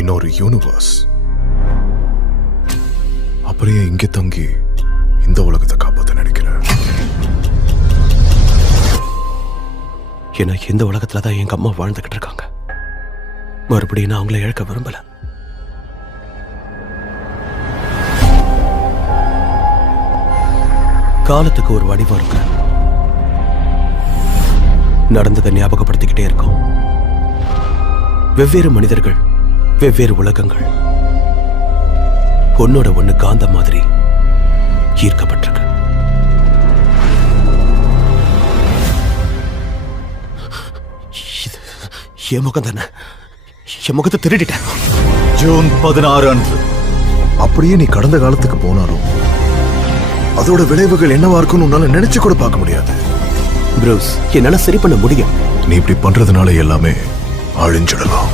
இன்னொரு யூனிவர்ஸ். அப்படியே இங்கே தங்கி இந்த உலகத்தை காப்பாற்ற நினைக்கிறேன். ஏன்னா இந்த உலகத்துல தான் எங்க அம்மா வாழ்ந்துகிட்டு இருக்காங்க. மறுபடியும் நான் அவங்கள இழக்க விரும்பல. காலத்துக்கு ஒரு வடிவம் இருக்கு. நடந்ததை ஞாபகப்படுத்திக்கிட்டே இருக்கும். வெவ்வேறு மனிதர்கள், வெவ்வேறு உலகங்கள் ஒன்னோட ஒண்ணு காந்த மாதிரி ஈர்க்கப்பட்டிருக்கு. என் முகம் தானே, என் முகத்தை திருடிட்டேன். ஜூன் 16 அன்று அப்படியே நீ கடந்த காலத்துக்கு போனாலும் அதோட விளைவுகள் என்னவா இருக்கும்னு உன்னால நினைச்சு கூட பார்க்க முடியாது. ப்ரூஸ், என்னால சரி பண்ண முடியும். நீ இப்படி பண்றதுனால எல்லாமே அழிஞ்சிடலாம்.